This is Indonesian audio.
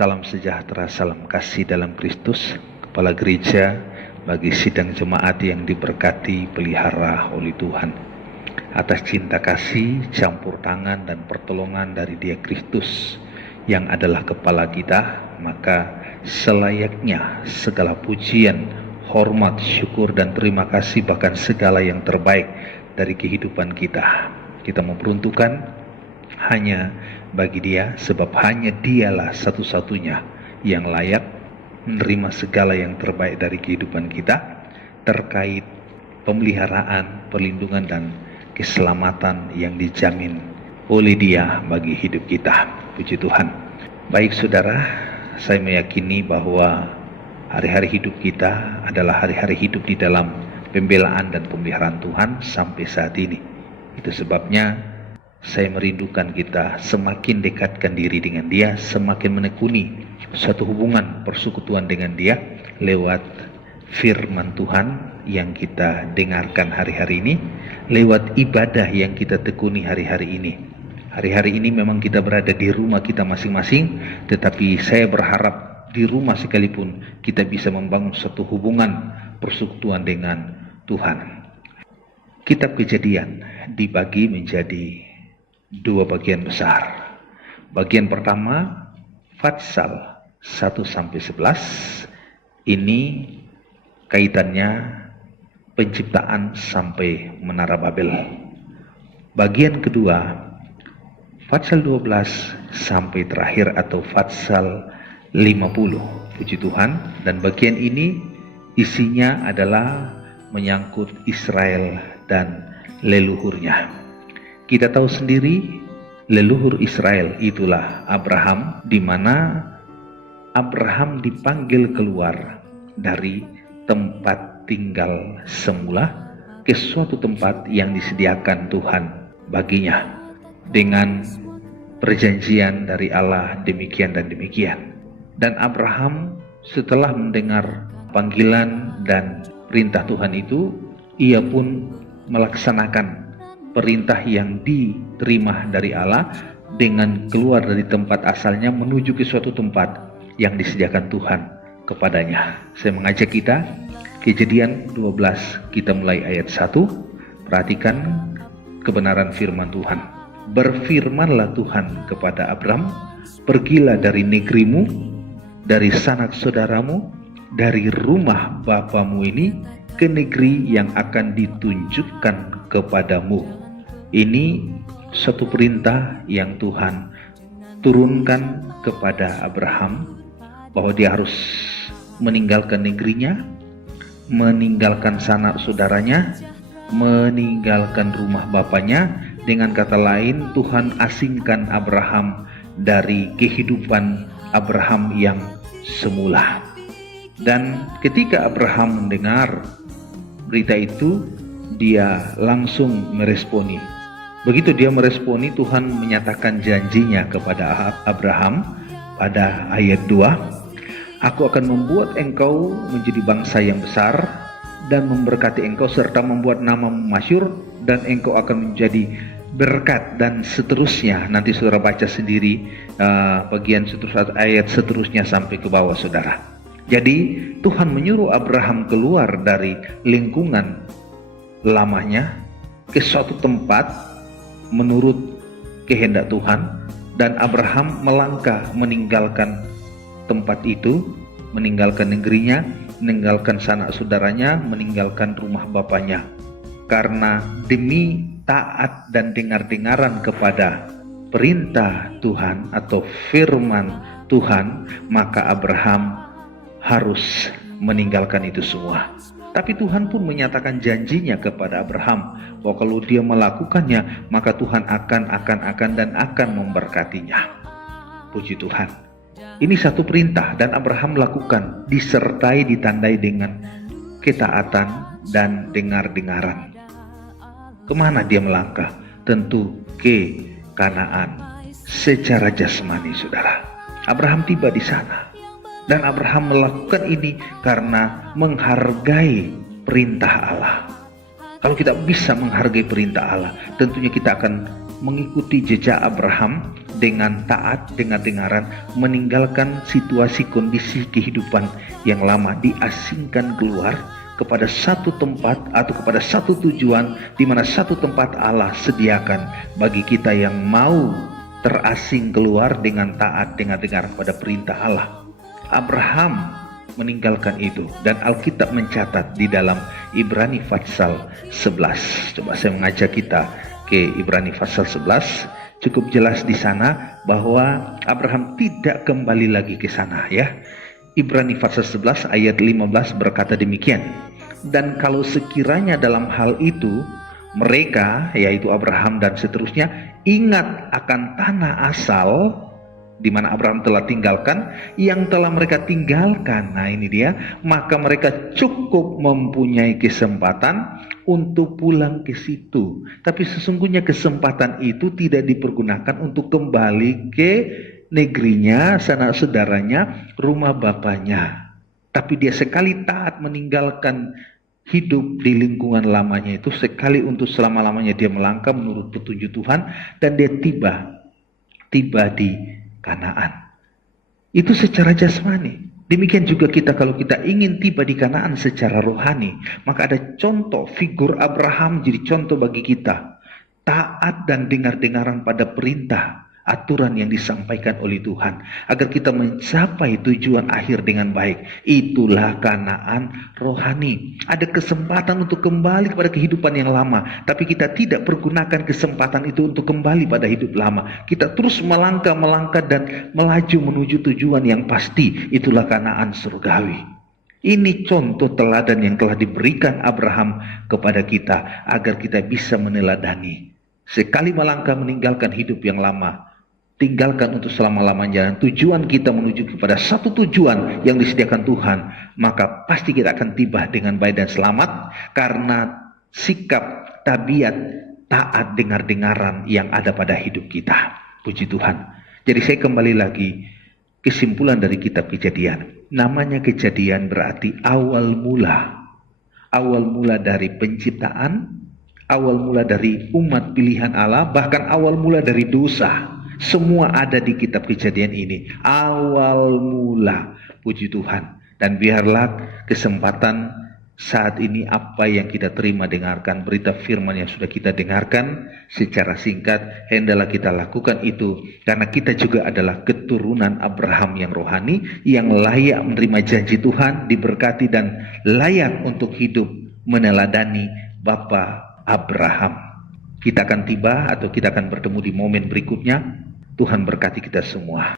Salam sejahtera, salam kasih dalam Kristus. Kepala Gereja bagi sidang jemaat yang diberkati pelihara oleh Tuhan. Atas cinta kasih, campur tangan dan pertolongan dari Dia Kristus yang adalah kepala kita, maka selayaknya segala pujian, hormat, syukur dan terima kasih, bahkan segala yang terbaik dari kehidupan kita memperuntukkan hanya bagi Dia, sebab hanya Dialah satu-satunya yang layak menerima segala yang terbaik dari kehidupan kita terkait pemeliharaan, perlindungan dan keselamatan yang dijamin oleh Dia bagi hidup kita. Puji Tuhan. Baik saudara, saya meyakini bahwa hari-hari hidup kita adalah hari-hari hidup di dalam pembelaan dan pemeliharaan Tuhan sampai saat ini. Itu sebabnya saya merindukan kita semakin dekatkan diri dengan Dia, semakin menekuni suatu hubungan persekutuan dengan Dia lewat firman Tuhan yang kita dengarkan hari-hari ini, lewat ibadah yang kita tekuni hari-hari ini. Hari-hari ini memang kita berada di rumah kita masing-masing, tetapi saya berharap di rumah sekalipun kita bisa membangun suatu hubungan persekutuan dengan Tuhan. Kitab Kejadian dibagi menjadi dua bagian besar. Bagian pertama, Fatsal 1-11. Ini kaitannya penciptaan sampai Menara Babel. Bagian kedua, Fatsal 12 sampai terakhir atau Fatsal 50. Puji Tuhan. Dan bagian ini isinya adalah menyangkut Israel dan leluhurnya. Kita tahu sendiri leluhur Israel itulah Abraham, di mana Abraham dipanggil keluar dari tempat tinggal semula ke suatu tempat yang disediakan Tuhan baginya dengan perjanjian dari Allah demikian dan demikian. Dan Abraham setelah mendengar panggilan dan perintah Tuhan itu, ia pun melaksanakan perintah yang diterima dari Allah dengan keluar dari tempat asalnya menuju ke suatu tempat yang disediakan Tuhan kepadanya. Saya mengajak kita, Kejadian 12, kita mulai ayat 1. Perhatikan kebenaran firman Tuhan. Berfirmanlah Tuhan kepada Abram, pergilah dari negerimu, dari sanak saudaramu, dari rumah bapamu ini, ke negeri yang akan ditunjukkan kepadamu. Ini suatu perintah yang Tuhan turunkan kepada Abraham, bahwa dia harus meninggalkan negerinya, meninggalkan sanak saudaranya, meninggalkan rumah bapaknya. Dengan kata lain, Tuhan asingkan Abraham dari kehidupan Abraham yang semula. Dan ketika Abraham mendengar berita itu, dia langsung meresponi. Begitu dia meresponi, Tuhan menyatakan janjinya kepada Abraham pada ayat 2. Aku akan membuat engkau menjadi bangsa yang besar dan memberkati engkau serta membuat namamu masyhur, dan engkau akan menjadi berkat, dan seterusnya. Nanti saudara baca sendiri bagian seterusnya, ayat seterusnya sampai ke bawah saudara. Jadi Tuhan menyuruh Abraham keluar dari lingkungan lamanya ke suatu tempat menurut kehendak Tuhan, dan Abraham melangkah meninggalkan tempat itu, meninggalkan negerinya, meninggalkan sanak saudaranya, meninggalkan rumah bapaknya, karena demi taat dan dengar-dengaran kepada perintah Tuhan atau firman Tuhan, maka Abraham harus meninggalkan itu semua. Tapi Tuhan pun menyatakan janjinya kepada Abraham bahwa kalau dia melakukannya, maka Tuhan akan memberkatinya. Puji Tuhan. Ini satu perintah dan Abraham lakukan, disertai ditandai dengan ketaatan dan dengar-dengaran. Kemana dia melangkah? Tentu ke Kanaan secara jasmani, saudara. Abraham tiba di sana. Dan Abraham melakukan ini karena menghargai perintah Allah. Kalau kita bisa menghargai perintah Allah, tentunya kita akan mengikuti jejak Abraham dengan taat, dengar-dengaran, meninggalkan situasi kondisi kehidupan yang lama, diasingkan keluar kepada satu tempat atau kepada satu tujuan, di mana satu tempat Allah sediakan bagi kita yang mau terasing keluar dengan taat, dengar-dengaran pada perintah Allah. Abraham meninggalkan itu, dan Alkitab mencatat di dalam Ibrani pasal 11. Coba saya mengajak kita ke Ibrani pasal 11. Cukup jelas di sana bahwa Abraham tidak kembali lagi ke sana, ya. Ibrani pasal 11 ayat 15 berkata demikian. Dan kalau sekiranya dalam hal itu mereka, yaitu Abraham dan seterusnya, ingat akan tanah asal di mana Abraham telah tinggalkan, yang telah mereka tinggalkan. Nah ini dia, maka mereka cukup mempunyai kesempatan untuk pulang ke situ. Tapi sesungguhnya kesempatan itu tidak dipergunakan untuk kembali ke negerinya, sanak saudaranya, rumah bapaknya. Tapi dia sekali taat meninggalkan hidup di lingkungan lamanya itu, sekali untuk selama-lamanya dia melangkah menurut petunjuk Tuhan, dan dia tiba di Kanaan. Itu secara jasmani. Demikian juga kita, kalau kita ingin tiba di Kanaan secara rohani, maka ada contoh figur Abraham jadi contoh bagi kita. Taat dan dengar-dengaran pada perintah, aturan yang disampaikan oleh Tuhan, agar kita mencapai tujuan akhir dengan baik. Itulah Kanaan rohani. Ada kesempatan untuk kembali kepada kehidupan yang lama, tapi kita tidak pergunakan kesempatan itu untuk kembali pada hidup lama. Kita terus melangkah dan melaju menuju tujuan yang pasti. Itulah Kanaan surgawi. Ini contoh teladan yang telah diberikan Abraham kepada kita, agar kita bisa meneladani. Sekali melangkah meninggalkan hidup yang lama, tinggalkan untuk selama-lamanya, tujuan kita menuju kepada satu tujuan yang disediakan Tuhan, maka pasti kita akan tiba dengan baik dan selamat, karena sikap, tabiat, taat, dengar-dengaran yang ada pada hidup kita. Puji Tuhan. Jadi saya kembali lagi, kesimpulan dari kitab Kejadian. Namanya Kejadian berarti awal mula. Awal mula dari penciptaan, awal mula dari umat pilihan Allah, bahkan awal mula dari dosa. Semua ada di kitab Kejadian ini. Awal mula, puji Tuhan. Dan biarlah kesempatan saat ini apa yang kita terima dengarkan, berita firman yang sudah kita dengarkan secara singkat, hendaklah kita lakukan itu. Karena kita juga adalah keturunan Abraham yang rohani, yang layak menerima janji Tuhan, diberkati dan layak untuk hidup meneladani Bapa Abraham. Kita akan tiba atau kita akan bertemu di momen berikutnya. Tuhan berkati kita semua.